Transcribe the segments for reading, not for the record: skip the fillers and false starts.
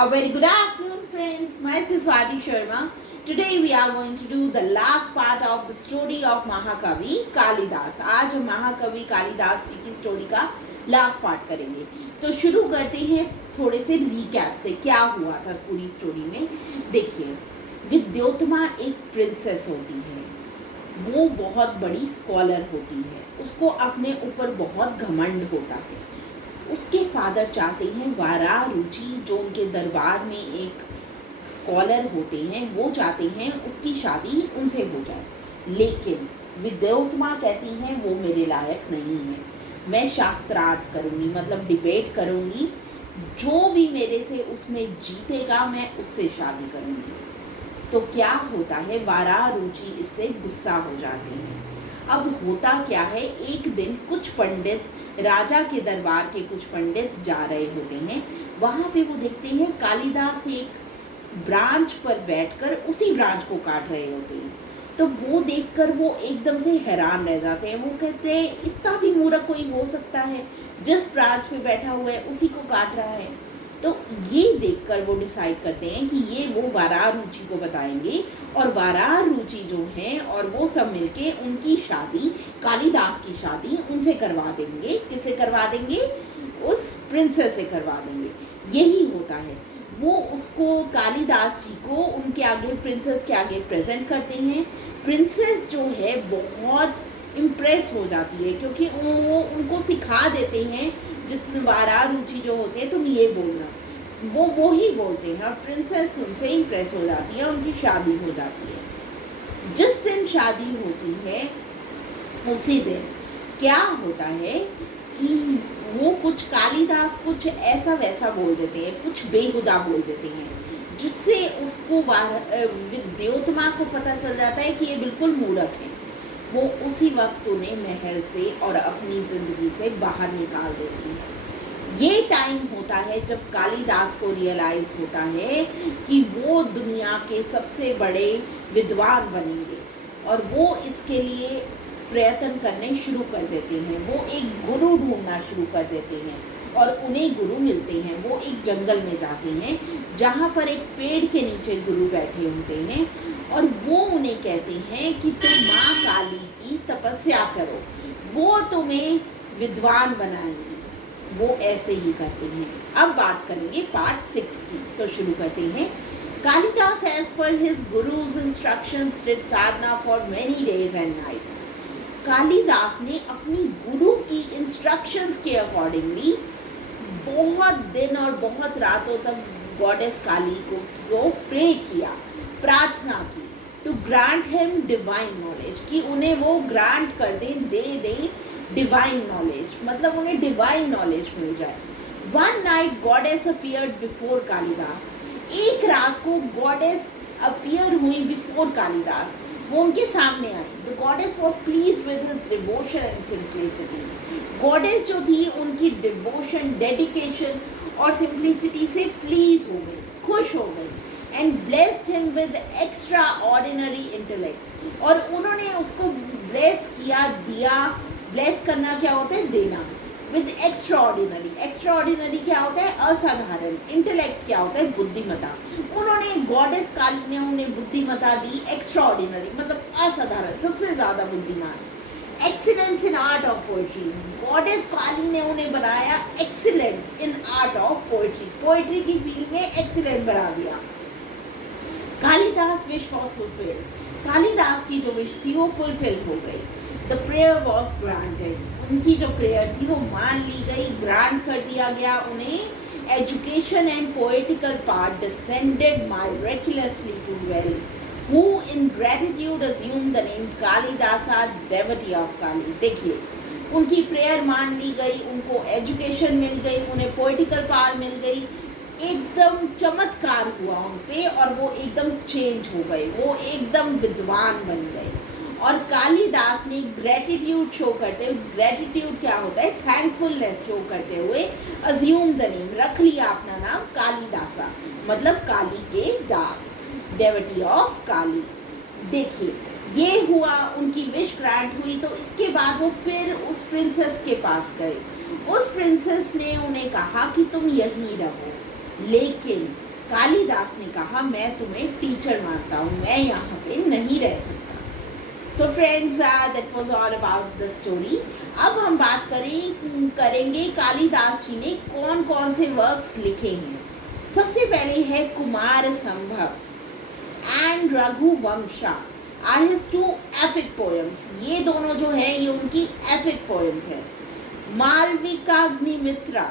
A very good afternoon, friends. Myself Swati Sharma. Today we are going to do the last part of the story of Mahakavi Kalidas. आज हम महाकवि कालिदास जी की story का last part करेंगे. तो शुरू करते हैं थोड़े से रिकैप से, क्या हुआ था पूरी स्टोरी में. देखिए, विद्योत्तमा एक प्रिंसेस होती है. वो बहुत बड़ी स्कॉलर होती है. उसको अपने ऊपर बहुत घमंड होता है. उसके फादर चाहते हैं वारारुचि, जो उनके दरबार में एक स्कॉलर होते हैं, वो चाहते हैं उसकी शादी उनसे हो जाए. लेकिन विद्योत्तमा कहती हैं वो मेरे लायक नहीं है. मैं शास्त्रार्थ करूँगी, मतलब डिबेट करूँगी. जो भी मेरे से उसमें जीतेगा मैं उससे शादी करूँगी. तो क्या होता है, वारारुचि इससे गुस्सा हो जाते हैं. अब होता क्या है, एक दिन कुछ पंडित, राजा के दरबार के कुछ पंडित जा रहे होते हैं. वहाँ पे वो देखते हैं कालिदास एक ब्रांच पर बैठकर उसी ब्रांच को काट रहे होते हैं. तो वो देखकर वो एकदम से हैरान रह जाते हैं. वो कहते हैं इतना भी मूर्ख कोई हो सकता है, जिस ब्रांच पे बैठा हुआ है उसी को काट रहा है. तो ये देखकर वो डिसाइड करते हैं कि ये वो वारारुचि को बताएंगे, और वारारुचि जो हैं और वो सब मिलके उनकी शादी, कालिदास की शादी उनसे करवा देंगे. किससे करवा देंगे? उस प्रिंसेस से करवा देंगे. यही होता है. वो उसको, कालिदास जी को उनके आगे, प्रिंसेस के आगे प्रेजेंट करते हैं. प्रिंसेस जो है बहुत इम्प्रेस हो जाती है, क्योंकि वो उनको सिखा देते हैं. जितने वारारुचि जो होते हैं, तुम ये बोलना, वो ही बोलते हैं, और प्रिंसेस उनसे इम्प्रेस हो जाती है. उनकी शादी हो जाती है. जिस दिन शादी होती है उसी दिन क्या होता है कि वो कुछ, कालिदास कुछ ऐसा वैसा बोल देते हैं, कुछ बेहुदा बोल देते हैं, जिससे उसको विद्योत्तमा को पता चल जाता है कि ये बिल्कुल मूर्ख है. वो उसी वक्त उन्हें महल से और अपनी ज़िंदगी से बाहर निकाल देती है. ये टाइम होता है जब कालिदास को रियलाइज़ होता है कि वो दुनिया के सबसे बड़े विद्वान बनेंगे, और वो इसके लिए प्रयत्न करने शुरू कर देते हैं. वो एक गुरु ढूंढना शुरू कर देते हैं, और उन्हें गुरु मिलते हैं. वो एक जंगल में जाते हैं जहाँ पर एक पेड़ के नीचे गुरु बैठे होते हैं, और वो उन्हें कहते हैं कि तुम माँ काली की तपस्या करो, वो तुम्हें विद्वान बनाएंगी. वो ऐसे ही करते हैं. अब बात करेंगे पार्ट 6 की. तो शुरू करते हैं. Kalidas as per his guru's instructions did sadhana for many days and nights. Kalidas ने अपनी गुरु की इंस्ट्रक्शंस के अकॉर्डिंगली बहुत दिन और बहुत रातों तक गॉडेस काली को प्रे किया, प्रार्थना की, to grant him divine knowledge, कि उन्हें वो ग्रांट कर दें, दे डिवाइन नॉलेज, मतलब उन्हें डिवाइन नॉलेज मिल जाए. One night goddess appeared before Kalidas. एक रात को गॉडेस अपीयर हुई बिफोर कालिदास, वो उनके सामने आई. The goddess was pleased with his devotion and simplicity. Goddess जो थी उनकी डिवोशन, डेडिकेशन और सिंप्लिसिटी से प्लीज हो गई, खुश हो गई. And blessed him with extraordinary intellect, और उन्होंने उसको ब्लेस किया, दिया. ब्लेस करना क्या होता है? देना. With extra ordinary, extra ordinary क्या होता है? असाधारण. इंटेलेक्ट क्या होता है? बुद्धिमता. उन्होंने, गॉडेस काली ने उन्हें बुद्धिमता दी. एक्स्ट्रा ऑर्डिनरी मतलब असाधारण, सबसे ज़्यादा बुद्धिमान. Excellence in art of poetry, goddess Kali ने उन्हें बनाया excellent in art of poetry. Poetry की फील्ड में एक्सीलेंट बना दिया. Kalidas wish was fulfilled, Kalidas की जो विश थी वो फुलफिल हो गई. द प्रेयर वॉज ग्रांटेड, उनकी जो प्रेयर थी वो मान ली गई, ग्रांट कर दिया गया उन्हें. Education and poetical part descended miraculously to well, who in gratitude assumed the name Kalidasa, devotee of Kali. देखिए, उनकी प्रेयर मान ली गई, उनको एजुकेशन मिल गई, उन्हें पोइटिकल पावर मिल गई. एकदम चमत्कार हुआ उन पे, और वो एकदम चेंज हो गए, वो एकदम विद्वान बन गए. और कालिदास ने ग्रेटिट्यूड शो करते हुए, ग्रेटिट्यूड क्या होता है? थैंकफुलनेस शो करते हुए, अज्यूम द नेम, रख लिया अपना नाम कालिदासा, मतलब काली के दास, डेवटी ऑफ काली. देखिए, ये हुआ, उनकी विश ग्रांट हुई. तो इसके बाद वो फिर उस प्रिंसेस के पास गए. उस प्रिंसेस ने उन्हें कहा कि तुम यहीं रहो, लेकिन कालिदास ने कहा मैं तुम्हें टीचर मानता हूँ, मैं यहाँ पे नहीं रह सकता। So friends, that was all about the story. अब हम बात करेंगे कालिदास जी ने कौन कौन से वर्क्स लिखे हैं। सबसे पहले है Kumarasambhava and Raghuvamsha are his two epic poems. ये दोनों जो हैं ये उनकी एपिक पोएम्स हैं। Malavikagnimitra,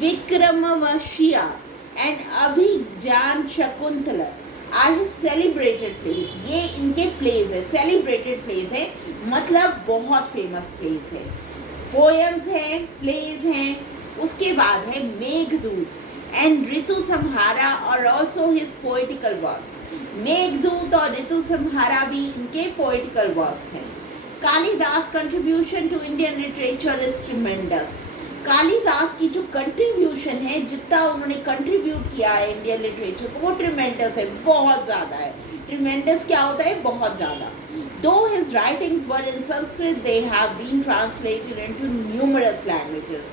Vikramorvashiya and Abhijnana Shakuntala are his celebrated plays. ये इनके प्लेस है, सेलिब्रेटेड प्लेस है, मतलब बहुत फेमस प्लेस है। पोएम्स हैं, प्लेस हैं। उसके बाद है मेघदूत एंड ऋतु संहारा और also his poetical works. Meghaduta और ऋतु संहारा भी इनके पोएटिकल वर्क्स हैं। Kalidas contribution to Indian literature is tremendous. Kalidas की जो कंट्रीब्यूशन है, जितना उन्होंने कंट्रीब्यूट किया है इंडियन लिटरेचर को, वो ट्रिमेंडस है, बहुत ज़्यादा है। ट्रिमेंडस क्या होता है? बहुत ज़्यादा। Though his writings were in Sanskrit, they have been translated into numerous languages.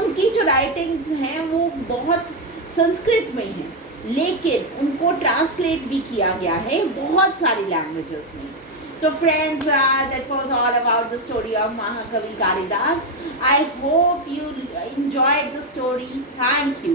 उनकी जो राइटिंग्स हैं वो बहुत संस्कृत में हैं, लेकिन उनको ट्रांसलेट भी किया गया है बहुत सारी लैंग्वेजेस में। So friends, that was all about the story of Mahakavi Kalidas. I hope you enjoyed the story. Thank you.